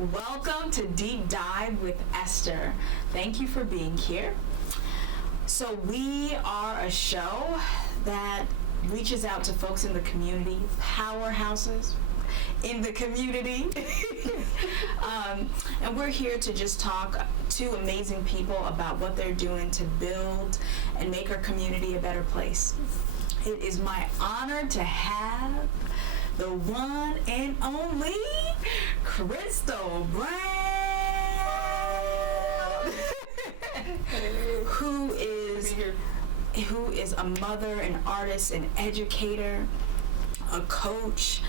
Welcome to Deep Dive with Esther. Thank you for being here. So we are a show that reaches out to folks in the community, powerhouses in the community. And we're here to just talk to amazing people about what they're doing to build and make our community a better place. It is my honor to have the one and only Christal who is a mother, an artist, an educator, a coach,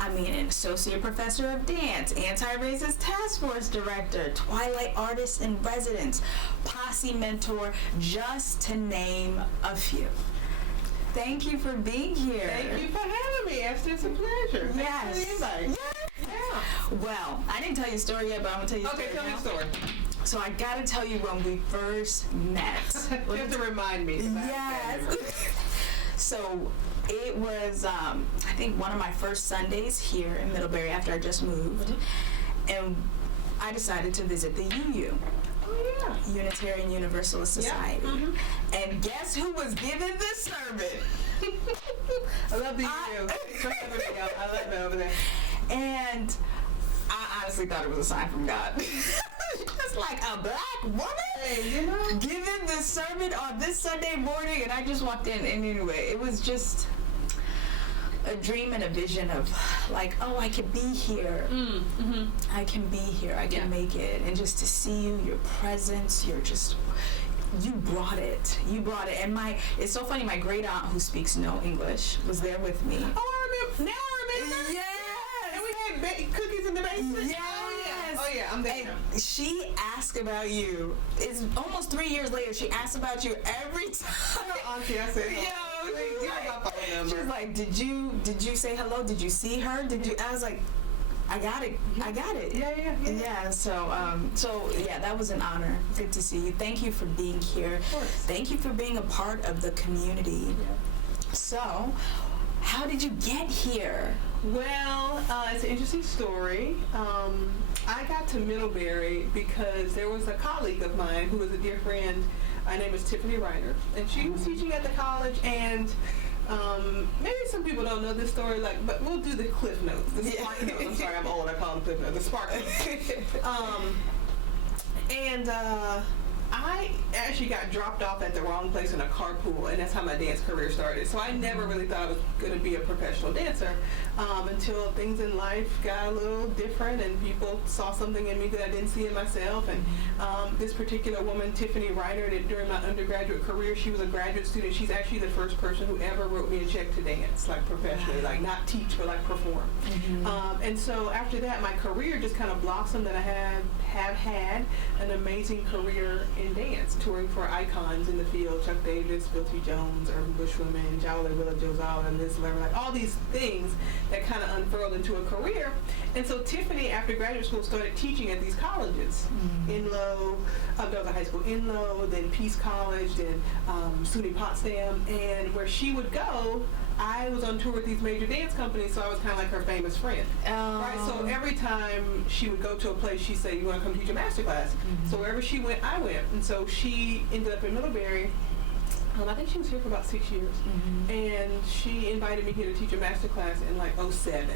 an associate professor of dance, anti-racist task force director, Twilight artist in residence, posse mentor, just to name a few. Thank you for being here. Thank you for having me, Esther. It's a pleasure. Yes. Thanks for the invite. Yeah. Well, I didn't tell you a story yet, but I'm going to tell you a story. Okay, tell me the story. So I got to tell you when we first met. You have to remind me. Yes. So it was, I think, one of my first Sundays here in Middlebury after I just moved. And I decided to visit the UU. Oh, yeah. Unitarian Universalist Society. Yeah. And guess who was giving the sermon? I love the UU. Thanks for having me. I love it over there. And I honestly thought it was a sign from God. Just like a black woman giving the sermon on this Sunday morning, and I just walked in, and anyway, it was just a dream and a vision of like, oh, I could be here. I can be here. I can make it. And just to see you, your presence, you brought it. And it's so funny, my great aunt who speaks no English was there with me. Oh, I remember. Now I remember. Yes. And we had cookies in the basement. Yes. Oh, yeah. I'm there. And she asked about you. It's almost 3 years later. She asked about you every time. Auntie, I said, She was like, did you say hello? Did you see her? I was like, I got it. Yeah. So that was an honor. Good to see you. Thank you for being here. Of course. Thank you for being a part of the community. Yeah. So, how did you get here? Well, it's an interesting story. I got to Middlebury because there was a colleague of mine who was a dear friend. Her name is Tiffany Reiner, and she was teaching at the college. And maybe some people don't know this story, but we'll do the Cliff Notes. The Spark Notes. I'm sorry, I'm old. I call them Cliff Notes. The Spark Notes. I actually got dropped off at the wrong place in a carpool, and that's how my dance career started. So I never really thought I was going to be a professional dancer until things in life got a little different and people saw something in me that I didn't see in myself. And this particular woman, Tiffany Reiner, during my undergraduate career, she was a graduate student. She's actually the first person who ever wrote me a check to dance, like professionally, like not teach, but like perform. And so after that, my career just kind of blossomed, and I have had an amazing career in dance, touring for icons in the field, Chuck Davis, Bill T. Jones, Urban Bushwomen, Jowly Willa Josala, Liz Lever, like all these things that kind of unfurled into a career. And so Tiffany, after graduate school, started teaching at these colleges. Inlow, that was a high school, Inlow, then Peace College, then SUNY Potsdam, and where she would go, I was on tour with these major dance companies, so I was kind of like her famous friend. Right? So every time she would go to a place, she'd say, you want to come teach a master class? So wherever she went, I went. And so she ended up in Middlebury. I think she was here for about 6 years. And she invited me here to teach a master class in like 2007.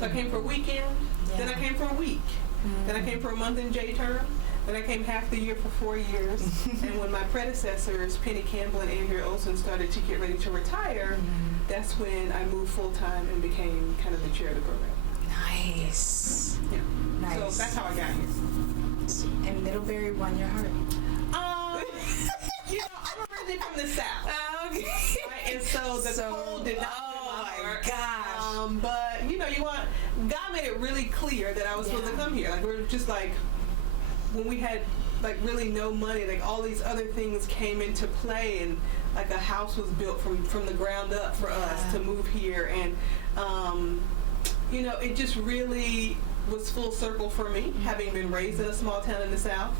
So I came for a weekend, then I came for a week, then I came for a month in J term, then I came half the year for 4 years. And when my predecessors, Penny Campbell and Andrea Olson, started to get ready to retire, that's when I moved full-time and became kind of the chair of the program. Nice. Yeah. Nice. So that's how I got here. And Middlebury won your heart. I'm originally from the South. Okay. Right? And so the cold did not win my heart. Gosh. But, God made it really clear that I was supposed to come here. Like, we're just like, when we had like really no money, like all these other things came into play, and like a house was built from the ground up for us to move here. And it just really was full circle for me, having been raised in a small town in the South,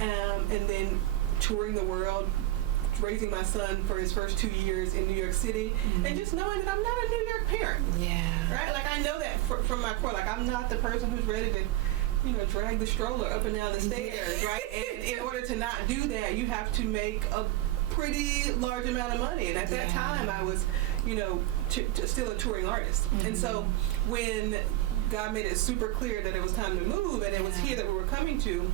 and then touring the world, raising my son for his first 2 years in New York City, and just knowing that I'm not a New York parent. Yeah. Right? Like, I know that from my core. Like, I'm not the person who's ready to drag the stroller up and down the stairs, right? And in order to not do that, you have to make a pretty large amount of money. And at that time, I was, still a touring artist. And so when God made it super clear that it was time to move, and it was here that we were coming to,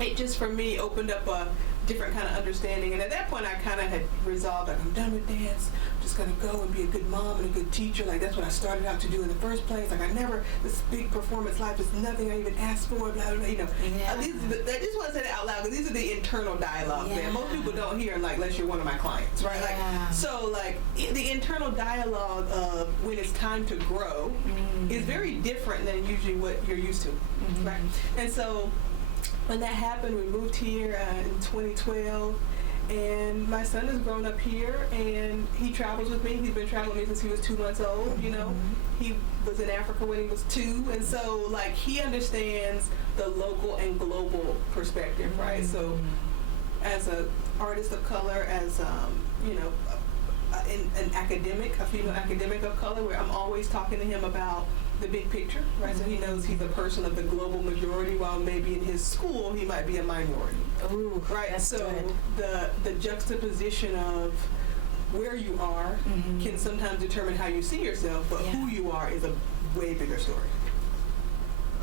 it just, for me, opened up a different kind of understanding. And at that point, I kind of had resolved, like, I'm done with dance. I'm just going to go and be a good mom and a good teacher. Like, that's what I started out to do in the first place. Like, this big performance life is nothing I even asked for, blah, blah, blah, I just want to say that out loud, because these are the internal dialogues that most people don't hear, like, unless you're one of my clients, right? The internal dialogue of when it's time to grow is very different than usually what you're used to, right? And so when that happened, we moved here in 2012, and my son has grown up here, and he travels with me. He's been traveling with me since he was 2 months old, He was in Africa when he was 2, and so, he understands the local and global perspective, right? So as an artist of color, as, an academic, a female academic of color, where I'm always talking to him about the big picture, right? So he knows he's a person of the global majority, while maybe in his school he might be a minority. Ooh, right? That's so good. the juxtaposition of where you are can sometimes determine how you see yourself, but who you are is a way bigger story.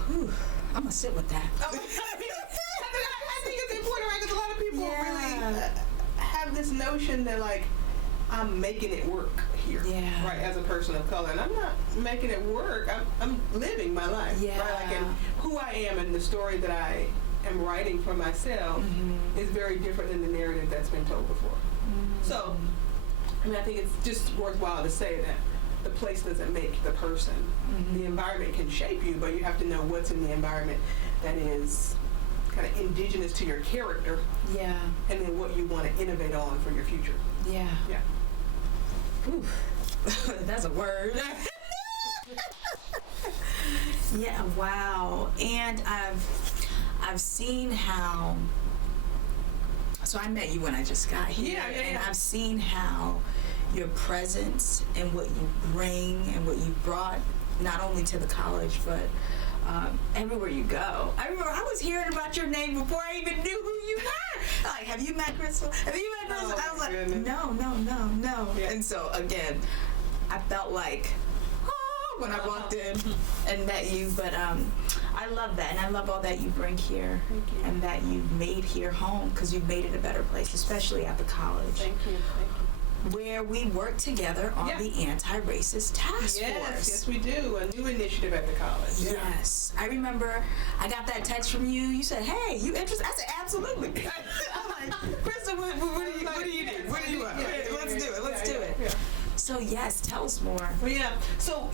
Whew. I'm gonna sit with that. I think it's important, right? Because a lot of people really have this notion that, I'm making it work here, right, as a person of color. And I'm not making it work. I'm living my life, right? And who I am and the story that I am writing for myself is very different than the narrative that's been told before. So, I think it's just worthwhile to say that the place doesn't make the person. The environment can shape you, but you have to know what's in the environment that is kind of indigenous to your character. Yeah. And then what you want to innovate on for your future. Yeah. Yeah. Ooh, that's a word. Yeah, wow. And I've seen how, so I met you when I just got here, and I've seen how your presence and what you bring and what you brought, not only to the college, but everywhere you go. I remember I was hearing about your name before I even knew who you were. Like, have you met Christal? Have you met Christal? I was like, no. Yeah. And so, again, I felt like, when I walked in and met you. But I love that, and I love all that you bring here. Thank you. And that you've made here home, because you've made it a better place, especially at the college. Thank you. Where we work together on the anti-racist task force. Yes, we do. A new initiative at the college. Yes. I remember I got that text from you. You said, hey, you interested? I said, absolutely. I'm like, Christal, what do you need? What do you want? Let's do it. Yeah. So, yes, tell us more. Well, yeah. So,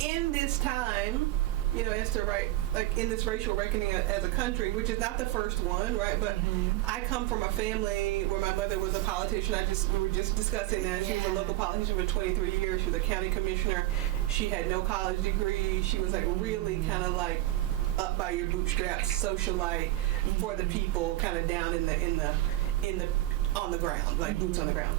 in this time, Esther, right, like in this racial reckoning as a country, which is not the first one, right, but I come from a family where my mother was a politician. We were just discussing that. She was a local politician for 23 years. She was a county commissioner. She had no college degree. She was really kind of like up by your bootstraps, socialite for the people, kind of down on the ground, like boots on the ground.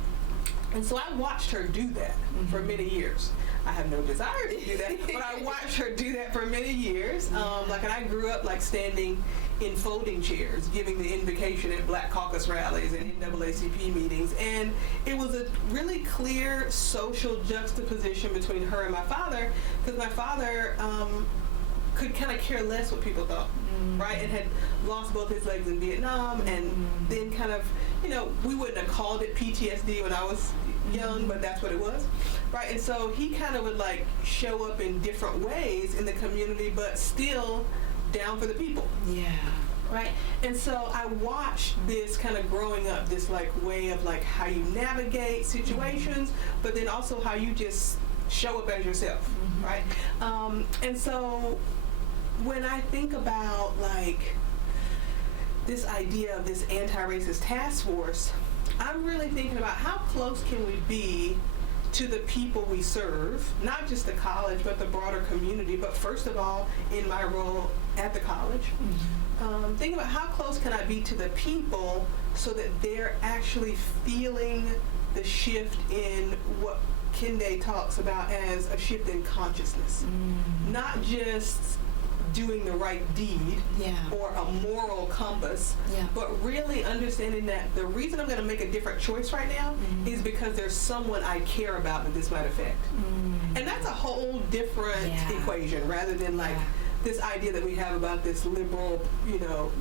And so I watched her do that for many years. I have no desire to do that, but I watched her do that for many years. And I grew up standing in folding chairs, giving the invocation at Black Caucus rallies and NAACP meetings. And it was a really clear social juxtaposition between her and my father, because my father could kind of care less what people thought, right? And had lost both his legs in Vietnam, and then kind of, we wouldn't have called it PTSD when I was young, but that's what it was, right? And so he kind of would show up in different ways in the community, but still down for the people. Yeah. Right? And so I watched this kind of growing up, this way of how you navigate situations, but then also how you just show up as yourself, right? And so when I think about this idea of this anti-racist task force, I'm really thinking about how close can we be to the people we serve, not just the college, but the broader community, but first of all, in my role at the college. Think about how close can I be to the people so that they're actually feeling the shift in what Kende talks about as a shift in consciousness. Not just doing the right deed or a moral compass, but really understanding that the reason I'm going to make a different choice right now is because there's someone I care about that this might affect. And that's a whole different equation rather than like this idea that we have about this liberal,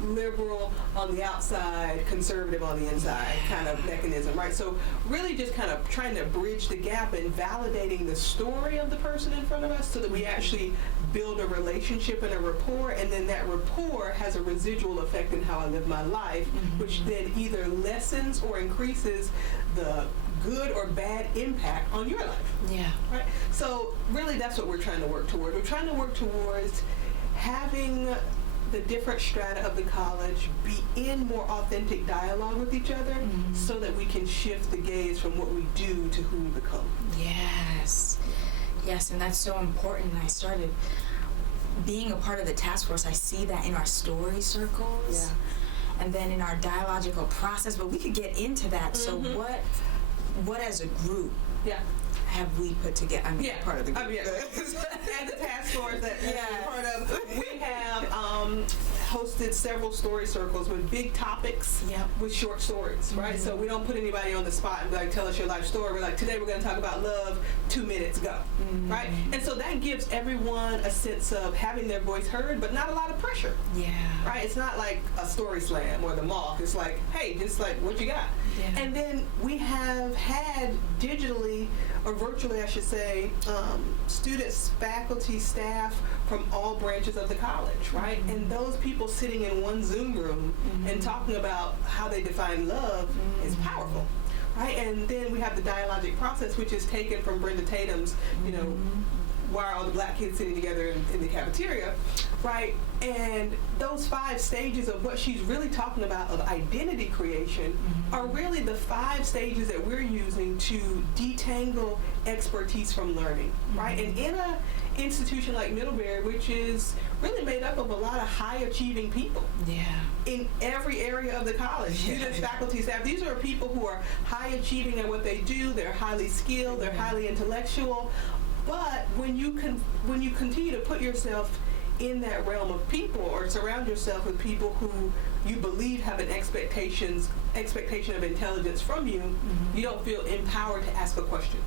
liberal on the outside, conservative on the inside kind of mechanism, right? So really just kind of trying to bridge the gap and validating the story of the person in front of us so that we actually build a relationship and a rapport, and then that rapport has a residual effect in how I live my life, which then either lessens or increases the good or bad impact on your life. Right? So really that's what we're trying to work toward. We're trying to work towards having the different strata of the college be in more authentic dialogue with each other so that we can shift the gaze from what we do to who we become. Yes, and that's so important. I started being a part of the task force. I see that in our story circles and then in our dialogical process, but we could get into that. So what as a group have we put together? I'm part of the group. As a task force that we're part of, we have hosted several story circles with big topics with short stories, right? So we don't put anybody on the spot and be like, tell us your life story. We're like, today we're going to talk about love, 2 minutes, go, right? And so that gives everyone a sense of having their voice heard, but not a lot of pressure, right? It's not like a story slam or the moth. It's like, hey, just like, what you got? And then we have had digitally, or virtually I should say, students, faculty, staff from all branches of the college, right? And those people sitting in one Zoom room and talking about how they define love is powerful, right? And then we have the dialogic process, which is taken from Brenda Tatum's, why are all the black kids sitting together in the cafeteria, right? And those 5 stages of what she's really talking about of identity creation are really the 5 stages that we're using to detangle expertise from learning, right? And in a institution like Middlebury, which is really made up of a lot of high-achieving people in every area of the college, students, faculty, staff. These are people who are high-achieving at what they do. They're highly skilled. They're highly intellectual. But when you continue to put yourself in that realm of people or surround yourself with people who you believe have an expectation of intelligence from you, you don't feel empowered to ask a question.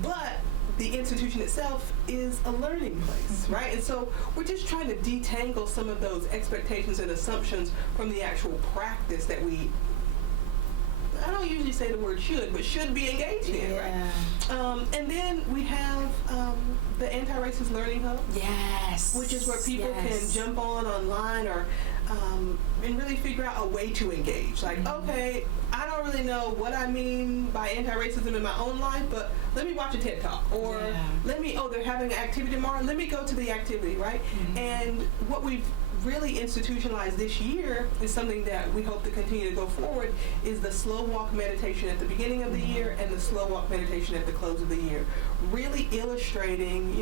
But the institution itself is a learning place, right? And so we're just trying to detangle some of those expectations and assumptions from the actual practice that I don't usually say the word should, but should be engaged in, right? And then we have the Anti-Racist Learning Hub. Which is where people can jump online or and really figure out a way to engage. Like, okay, I don't really know what I mean by anti-racism in my own life, but let me watch a TED Talk. Or they're having an activity tomorrow, let me go to the activity, right? And what we've really institutionalized this year is something that we hope to continue to go forward is the slow walk meditation at the beginning of the year and the slow walk meditation at the close of the year. Really illustrating,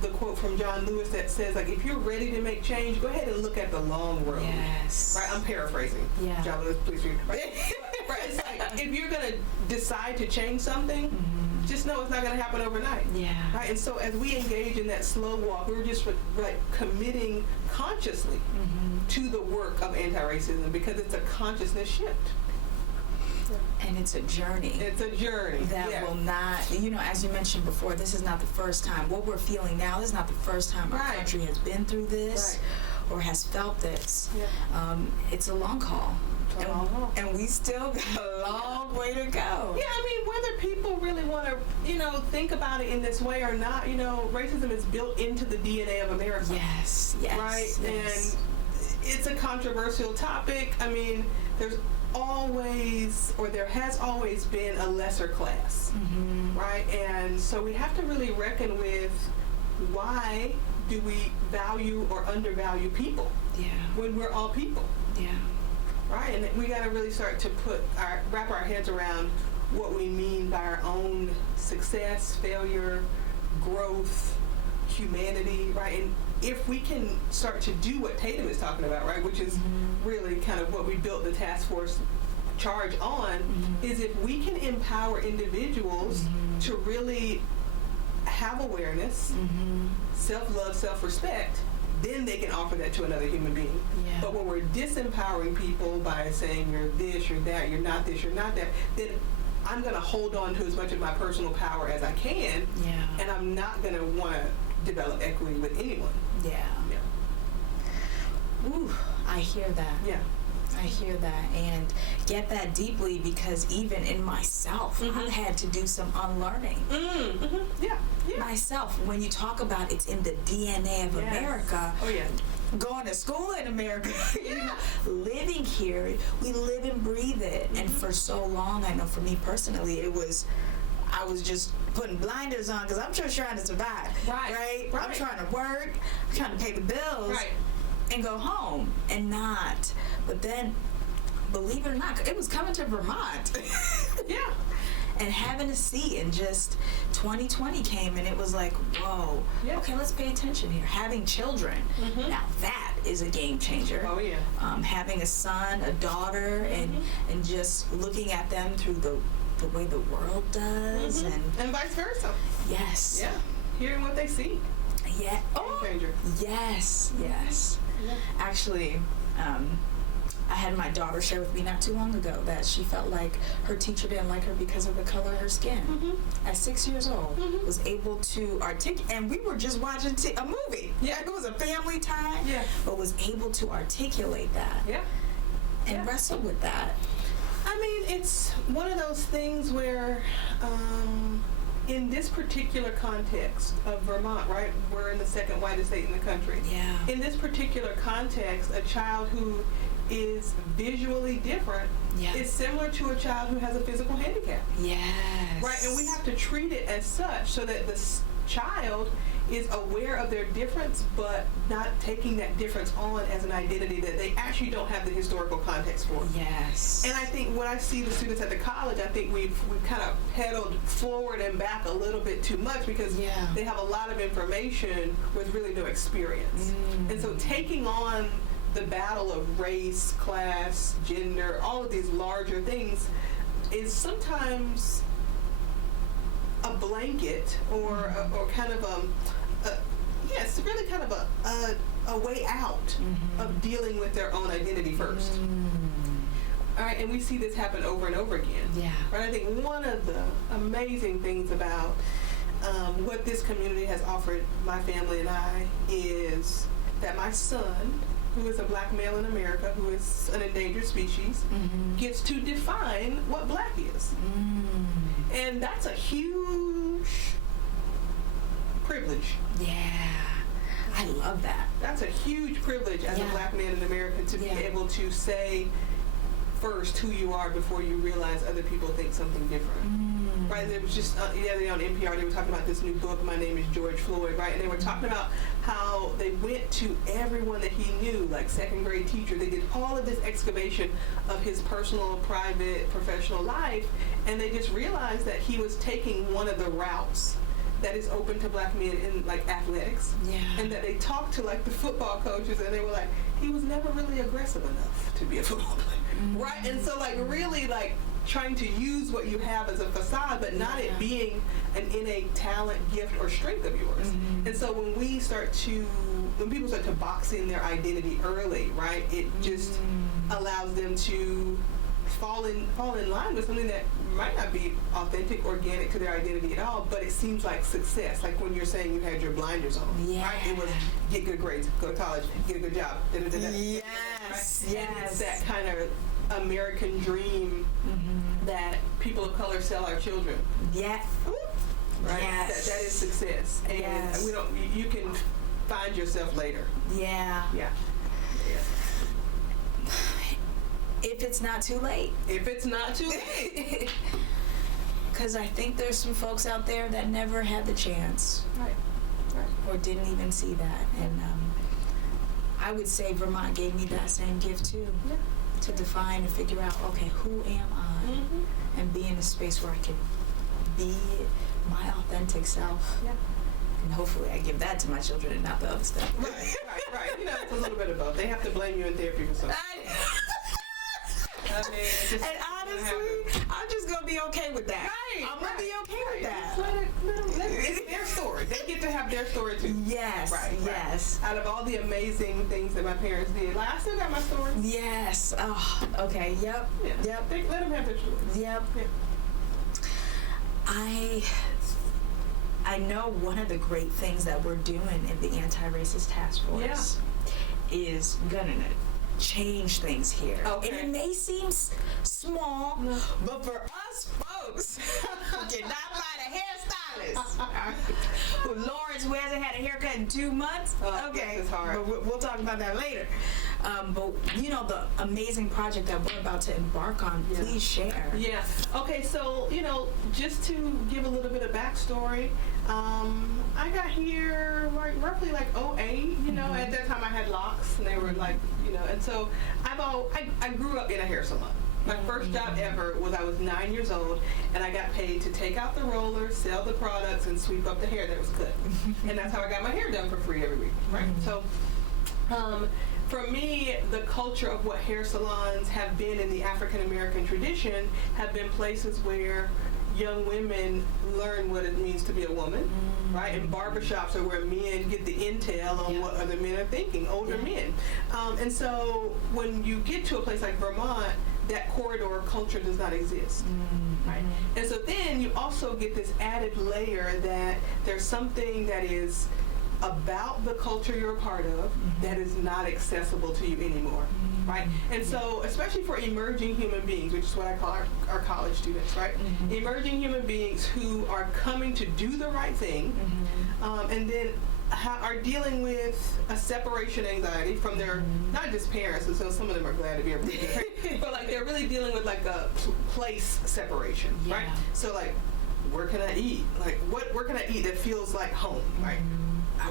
the quote from John Lewis that says, like, if you're ready to make change, go ahead and look at the long road. Right? I'm paraphrasing. John Lewis, please read. Right? Right? It's like, if you're going to decide to change something, just know it's not going to happen overnight. Right? And so as we engage in that slow walk, we're just like committing consciously to the work of anti-racism because it's a consciousness shift. And it's a journey. It's a journey. That will not, as you mentioned before, this is not the first time. What we're feeling now, this is not the first time our country has been through this or has felt this. It's a long haul. And we still got a long way to go. Whether people really want to, think about it in this way or not, racism is built into the DNA of America. Right? And it's a controversial topic. There's always, or there has always been a lesser class, right? And so we have to really reckon with why do we value or undervalue people when we're all people. Right? And we got to really start to wrap our heads around what we mean by our own success, failure, growth, humanity, right? And if we can start to do what Tatum is talking about, right, which is really kind of what we built the task force charge on, is if we can empower individuals to really have awareness, self-love, self-respect, then they can offer that to another human being. Yeah. But when we're disempowering people by saying you're this, you're that, you're not this, you're not that, then I'm going to hold on to as much of my personal power as I can, Yeah. and I'm not going to want to develop equity with anyone. Yeah. Yeah. Ooh, I hear that. Yeah. I hear that and get that deeply, because even in myself, I've had to do some unlearning. Yeah. Yeah. Myself, when you talk about it's in the DNA of Yes. America, Oh, yeah. going to school in America, you know, living here, we live and breathe it. And for so long, I know for me personally, I was just putting blinders on because I'm just trying to survive. Right. I'm trying to work, I'm trying to pay the bills. Right. And go home and not. But then, believe it or not, it was coming to Vermont. Yeah. And having a seat, and just 2020 came, and it was like, whoa, Yeah. okay, let's pay attention here. Having children, now that is a game changer. Oh, yeah. Having a son, a daughter, and just looking at them through the way the world does, And vice versa. yes. Yeah. Hearing what they see. Yeah. Game Oh, changer. yes. Yeah. Actually, I had my daughter share with me not too long ago that she felt like her teacher didn't like her because of the color of her skin. At 6 years old, was able to articulate, and we were just watching a movie. Yeah. It was a family time. Yeah. But was able to articulate that Yeah. and wrestle with that. I mean, it's one of those things where, in this particular context of Vermont, right, we're in the second whitest state in the country. Yeah. In this particular context, a child who is visually different Yes. is similar to a child who has a physical handicap. Yes. Right, and we have to treat it as such so that the child is aware of their difference, but not taking that difference on as an identity that they actually don't have the historical context for. Yes. And I think when I see the students at the college, I think we've kind of pedaled forward and back a little bit too much, because they have a lot of information with really no experience. And so taking on the battle of race, class, gender, all of these larger things is sometimes a blanket or kind of it's really kind of a way out of dealing with their own identity first. All right, and we see this happen over and over again. Yeah. Right, I think one of the amazing things about what this community has offered my family and I is that my son, who is a black male in America, who is an endangered species, gets to define what black is. And that's a huge privilege. Yeah. I love that. That's a huge privilege as a black man in America to be able to say first who you are before you realize other people think something different. Right, and it was just the other day on NPR, they were talking about this new book, My Name is George Floyd, right? And they were talking about how they went to everyone that he knew, like second grade teacher. They did all of this excavation of his personal, private, professional life, and they just realized that he was taking one of the routes that is open to black men in like athletics. Yeah. And that they talked to like the football coaches, and they were like, he was never really aggressive enough to be a football player. Right? And so like really like trying to use what you have as a facade, but not it being an innate talent, gift, or strength of yours. And so when people start to box in their identity early, right, it just allows them to fall in line with something that might not be authentic, organic to their identity at all, but it seems like success. Like when you're saying you had your blinders on, right? It was get good grades, go to college, get a good job. Yes. Right? And it's that kind of American dream that people of color sell our children. Yeah. Right? Yes. That is success. And we don't. You can find yourself later. Yeah. Yeah. If it's not too late. If it's not too late. Because I think there's some folks out there that never had the chance. Right. Or didn't even see that. And I would say Vermont gave me that same gift too. Yeah. To define and figure out, okay, who am I? And be in a space where I can be my authentic self. Yeah. And hopefully I give that to my children and not the other stuff. Right. You know, it's a little bit of both. They have to blame you in therapy for something. I mean, and honestly, I'm just going to be okay with that. Right. I'm going to be okay with that. Just let it, it's their story. They get get to have their story too. Yes. Right. Yes. Out of all the amazing things that my parents did, like I still got my stories. Yes. Oh, okay. Yep. Yeah. Yep. Let them have their stories. Yep. Yeah. I know one of the great things that we're doing in the anti-racist task force is gonna change things here. Okay. And it may seem small, but for us folks who cannot find a hairstylist, who Lawrence who hasn't had a haircut in 2 months, okay, this is hard. but we'll talk about that later. But you know, the amazing project that we're about to embark on, please share. Yeah. Okay, so, just to give a little bit of backstory, I got here roughly like 08, at that time I had locks and they were like, and so I grew up in a hair salon. My first job ever was I was 9 years old and I got paid to take out the rollers, sell the products, and sweep up the hair that was cut. And that's how I got my hair done for free every week, right? So, for me, the culture of what hair salons have been in the African American tradition have been places where young women learn what it means to be a woman, right? And barbershops are where men get the intel on what other men are thinking, older men. And so when you get to a place like Vermont, that corridor culture does not exist, right? And so then you also get this added layer that there's something that is about the culture you're a part of that is not accessible to you anymore, right? And so, especially for emerging human beings, which is what I call our college students, right? Emerging human beings who are coming to do the right thing, and then are dealing with a separation anxiety from their, not just parents, and so some of them are glad to be able to get married, but like they're really dealing with like a place separation, right? So like, where can I eat? Like, where can I eat that feels like home, right?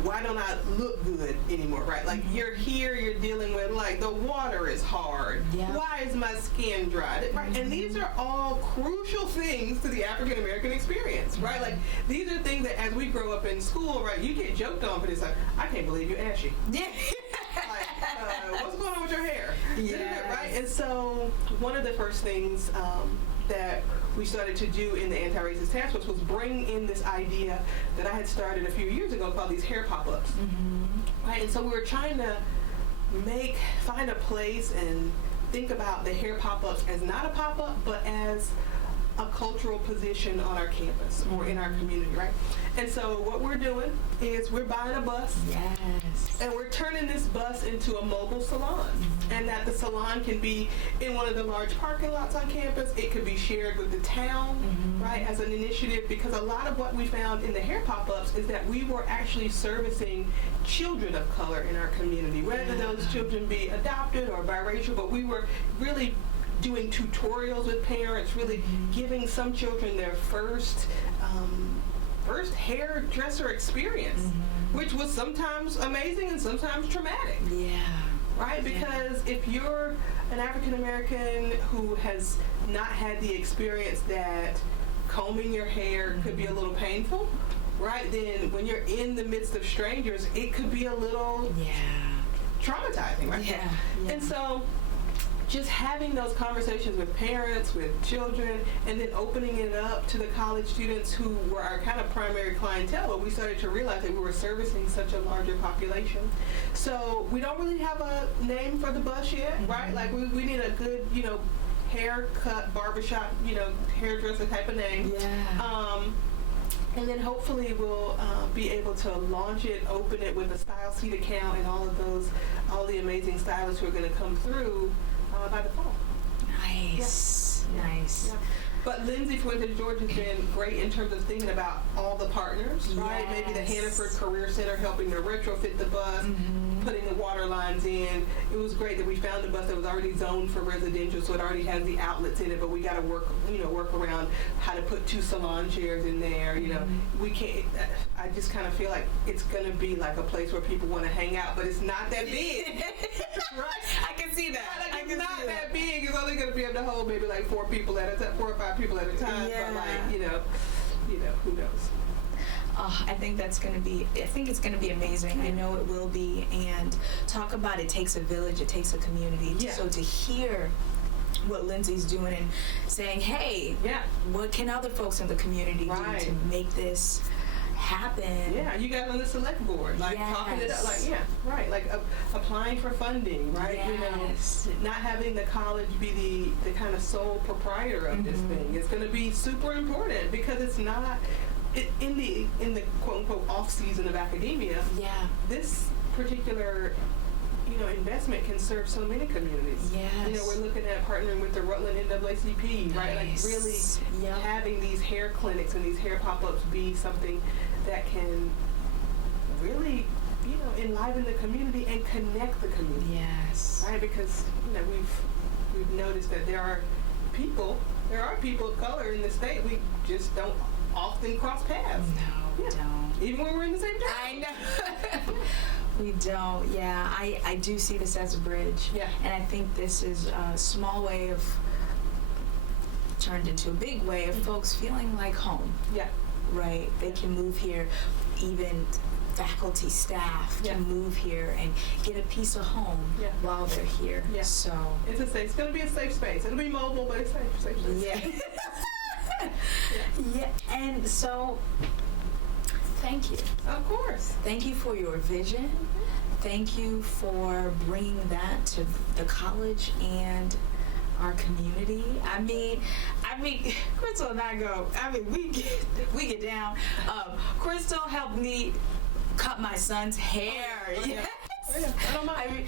Why don't I look good anymore, right? Like you're here, you're dealing with like the water is hard. Why is my skin dry? Right? And these are all crucial things to the African American experience, right? Like these are things that as we grow up in school, right, you get joked on for this. Like, I can't believe you're ashy. Like, what's going on with your hair? Right? And so one of the first things that we started to do in the anti-racist task force was bring in this idea that I had started a few years ago called these hair pop-ups. Right? And so we were trying to find a place and think about the hair pop-ups as not a pop-up, but as a cultural position on our campus or in our community, right? And so what we're doing is we're buying a bus. And we're turning this bus into a mobile salon. And that the salon can be in one of the large parking lots on campus. It could be shared with the town, right, as an initiative, because a lot of what we found in the hair pop-ups is that we were actually servicing children of color in our community, whether those children be adopted or biracial, but we were really doing tutorials with parents, really giving some children their first hairdresser experience, which was sometimes amazing and sometimes traumatic. Right? Because if you're an African American who has not had the experience that combing your hair could be a little painful, right? Then when you're in the midst of strangers, it could be a little traumatizing, right? And so just having those conversations with parents, with children, and then opening it up to the college students who were our kind of primary clientele, but we started to realize that we were servicing such a larger population. So we don't really have a name for the bus yet, right? Like we need a good, haircut, barbershop, hairdresser type of name. And then hopefully we'll be able to launch it, open it with a Style Seat account and all the amazing stylists who are going to come through by the fall. Nice. But Lindsay Fuentes George has been great in terms of thinking about all the partners, right? Maybe the Hannaford Career Center helping to retrofit the bus, putting the water lines in. It was great that we found a bus that was already zoned for residential, so it already has the outlets in it, but we got to work around how to put 2 salon chairs in there. We can't, I just kind of feel like it's going to be like a place where people want to hang out, but it's not that big. Right? I can see that. It's not that big. It's only going to be able to hold maybe like 4 people at a time, 4 or 5 people at a time. But like, who knows? I think it's going to be amazing. I know it will be. And talk about it takes a village, it takes a community. So to hear what Lindsay's doing and saying, hey, what can other folks in the community do to make this happen. Yeah, you got on the select board, like talking it up, like like applying for funding, right? Yes. Not having the college be the kind of sole proprietor of this thing. It's going to be super important because it's not in the quote unquote off season of academia. Yeah. This particular investment can serve so many communities. Yes. We're looking at partnering with the Rutland NAACP, right? Like really having these hair clinics and these hair pop-ups be something that can really, enliven the community and connect the community. Yes. Right? Because, we've noticed that there are people of color in the state. We just don't often cross paths. No, we don't. Even when we're in the same town. I know. We don't. Yeah, I do see this as a bridge. Yeah. And I think this is a small way of turned into a big way of folks feeling like home. Yeah. Right? They can move here. Even faculty, staff can move here and get a piece of home while they're here. Yeah. So it's going to be a safe space. It'll be mobile, but it's safe space. Yeah. Yeah. And so thank you. Of course. Thank you for your vision. Thank you for bringing that to the college and our community. I mean, Christal and I we get down. Christal helped me cut my son's hair. Yes. I don't mind.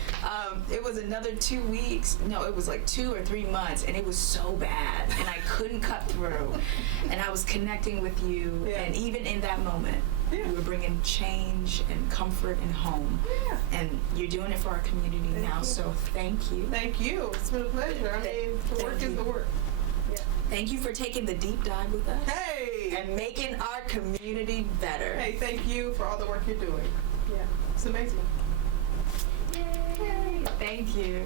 It was another 2 weeks. No, it was like 2 or 3 months, and it was so bad, and I couldn't cut through. And I was connecting with you, and even in that moment, you were bringing change and comfort and home. Yeah. And you're doing it for our community now, so thank you. Thank you. It's been a pleasure. I mean, the work is the work. Yeah. Thank you for taking the deep dive with us. Hey! And making our community better. Hey, thank you for all the work you're doing. Yeah, it's amazing. Yay! Thank you.